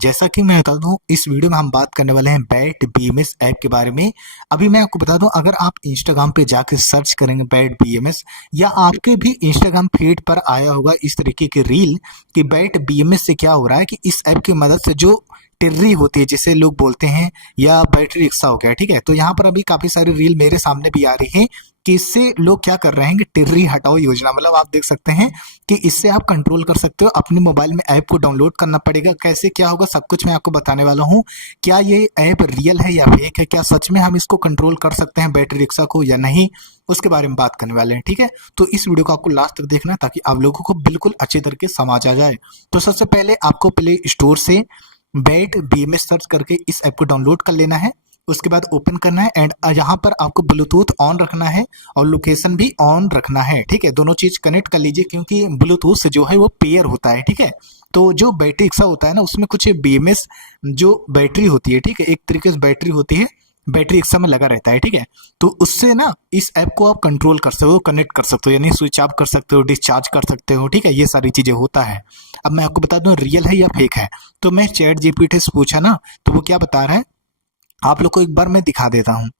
जैसा कि मैं बता दूं, इस वीडियो में हम बात करने वाले हैं बैट बीएमएस ऐप के बारे में। अभी मैं आपको बता दूं, अगर आप इंस्टाग्राम पे जाके सर्च करेंगे बैट बीएमएस, या आपके भी इंस्टाग्राम फीड पर आया होगा इस तरीके की रील कि बैट बीएमएस से क्या हो रहा है कि इस ऐप की मदद से जो टिर्री होती है जिसे लोग बोलते हैं, या बैटरी रिक्शा हो गया, ठीक है। तो यहाँ पर अभी काफी सारी रील मेरे सामने भी आ रही है कि इससे लोग क्या कर रहे हैं कि टिर्री हटाओ योजना, मतलब आप देख सकते हैं कि इससे आप कंट्रोल कर सकते हो। अपने मोबाइल में ऐप को डाउनलोड करना पड़ेगा, कैसे क्या होगा सब कुछ मैं आपको बताने वाला हूँ। क्या ये ऐप रियल है या फेक है, क्या सच में हम इसको कंट्रोल कर सकते हैं बैटरी रिक्शा को या नहीं, उसके बारे में बात करने वाले हैं, ठीक है। तो इस वीडियो को आपको लास्ट तक देखना है ताकि आप लोगों को बिल्कुल अच्छे तरीके से समझ आ जाए। तो सबसे पहले आपको प्ले स्टोर से बैट बीएमएस सर्च करके इस ऐप को डाउनलोड कर लेना है। उसके बाद ओपन करना है एंड यहाँ पर आपको ब्लूटूथ ऑन रखना है और लोकेशन भी ऑन रखना है, ठीक है। दोनों चीज कनेक्ट कर लीजिए क्योंकि ब्लूटूथ से जो है वो पेयर होता है, ठीक है। तो जो बैटरी रिक्शा होता है ना, उसमें कुछ बीएमएस जो बैटरी होती है, ठीक है, एक तरीके से बैटरी होती है, बैटरी रिक्शा में लगा रहता है, ठीक है। तो उससे ना इस ऐप को आप कंट्रोल कर सकते हो, कनेक्ट कर सकते हो, यानी स्विच ऑफ कर सकते हो, डिस्चार्ज कर सकते हो, ठीक है। ये सारी चीजें होता है। अब मैं आपको बता दूं रियल है या फेक है। तो मैं चैट जीपीटी से पूछा ना, तो वो क्या बता रहा है आप लोग को एक बार मैं दिखा देता हूँ,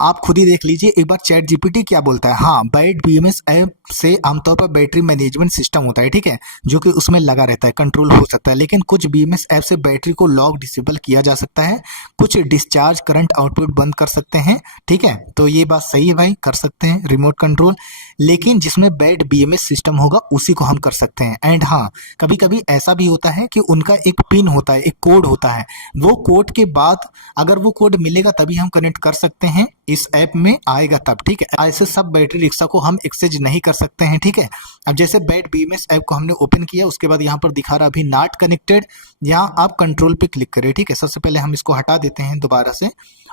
आप खुद ही देख लीजिए एक बार चैट जीपीटी क्या बोलता है। हाँ, बैट बीएमएस ऐप से आमतौर पर बैटरी मैनेजमेंट सिस्टम होता है, ठीक है, जो कि उसमें लगा रहता है, कंट्रोल हो सकता है। लेकिन कुछ बीएमएस ऐप से बैटरी को लॉक डिसेबल किया जा सकता है, कुछ डिस्चार्ज करंट आउटपुट बंद कर सकते हैं, ठीक है। तो ये बात सही है भाई, कर सकते हैं रिमोट कंट्रोल, लेकिन जिसमें बैट बीएमएस सिस्टम होगा उसी को हम कर सकते हैं। एंड हाँ, कभी कभी ऐसा भी होता है कि उनका एक पिन होता है, एक कोड होता है, वो कोड के बाद अगर वो कोड मिलेगा तभी हम कनेक्ट कर सकते हैं, इस ऐप में आएगा तब, ठीक है। ऐसे सब बैटरी रिक्शा को हम एक्सेस नहीं कर सकते हैं, ठीक है। अब जैसे बैट बीएमएस ऐप को हमने ओपन किया, उसके बाद यहाँ पर दिखा रहा अभी नॉट कनेक्टेड, यहाँ आप कंट्रोल पे क्लिक करें, ठीक है। सबसे पहले हम इसको हटा देते हैं दोबारा से,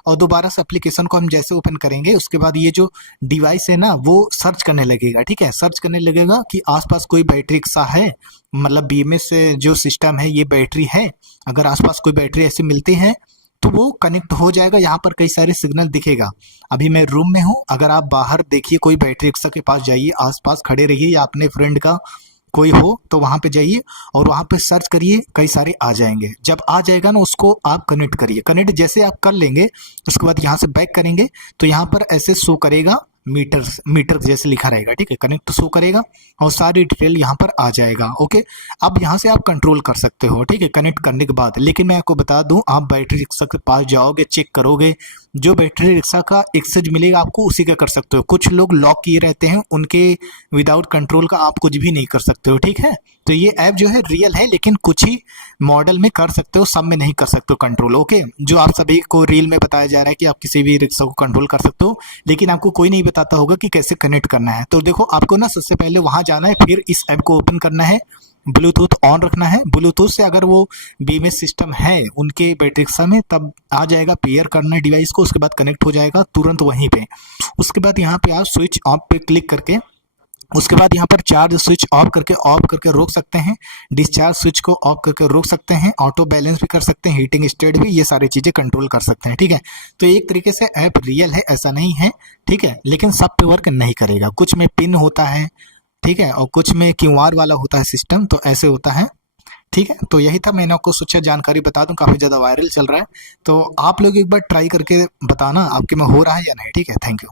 और दोबारा से एप्लीकेशन को हम जैसे ओपन करेंगे उसके बाद ये जो डिवाइस है ना वो सर्च करने लगेगा, ठीक है। सर्च करने लगेगा कि आसपास कोई बैटरी रिक्शा है, मतलब बीएमएस जो सिस्टम है ये बैटरी है, अगर आसपास कोई बैटरी ऐसी मिलती है तो वो कनेक्ट हो जाएगा। यहाँ पर कई सारे सिग्नल दिखेगा। अभी मैं रूम में हूँ, अगर आप बाहर देखिए कोई बैटरी रिक्शा के पास जाइए, आसपास खड़े रहिए, या अपने फ्रेंड का कोई हो तो वहां पे जाइए और वहां पे सर्च करिए, कई सारे आ जाएंगे। जब आ जाएगा ना उसको आप कनेक्ट करिए। कनेक्ट जैसे आप कर लेंगे उसके बाद यहाँ से बैक करेंगे तो यहाँ पर ऐसे शो करेगा, मीटर जैसे लिखा रहेगा, ठीक है। कनेक्ट शो करेगा और सारी डिटेल यहाँ पर आ जाएगा, ओके। अब यहाँ से आप कंट्रोल कर सकते हो, ठीक है, कनेक्ट करने के बाद। लेकिन मैं आपको बता दूं, आप बैटरी रिक्शा के पास जाओगे, चेक करोगे, जो बैटरी रिक्शा का एक्सेस मिलेगा आपको उसी का कर सकते हो। कुछ लोग लॉक किए रहते हैं, उनके विदाउट कंट्रोल का आप कुछ भी नहीं कर सकते हो, ठीक है। तो ये ऐप जो है रियल है, लेकिन कुछ ही मॉडल में कर सकते हो, सब में नहीं कर सकते हो कंट्रोल, ओके। जो आप सभी को रील में बताया जा रहा है कि आप किसी भी रिक्शा को कंट्रोल कर सकते हो, लेकिन आपको कोई नहीं बताता होगा कि कैसे कनेक्ट करना है। तो देखो, आपको ना सबसे पहले वहां जाना है, फिर इस ऐप को ओपन करना है, ब्लूटूथ ऑन रखना है। ब्लूटूथ से अगर वो बीएमएस सिस्टम है उनके बैटरी रिक्शा में तब आ जाएगा, पेयर करना है डिवाइस को, उसके बाद कनेक्ट हो जाएगा तुरंत वहीं पे। उसके बाद यहाँ पे आप स्विच ऑफ पे क्लिक करके, उसके बाद यहाँ पर चार्ज स्विच ऑफ करके रोक सकते हैं, डिस्चार्ज स्विच को ऑफ करके रोक सकते हैं, ऑटो बैलेंस भी कर सकते हैं, हीटिंग स्टेट भी, ये सारी चीजें कंट्रोल कर सकते हैं, ठीक है। तो एक तरीके से ऐप रियल है ऐसा नहीं है, ठीक है, लेकिन सब पे वर्क नहीं करेगा। कुछ में पिन होता है, ठीक है, और कुछ में क्यूआर वाला होता है सिस्टम, तो ऐसे होता है, ठीक है। तो यही था, मैंने आपको सोचा जानकारी बता दूं, काफी ज्यादा वायरल चल रहा है। तो आप लोग एक बार ट्राई करके बताना आपके में हो रहा है या नहीं, ठीक है। Thank you.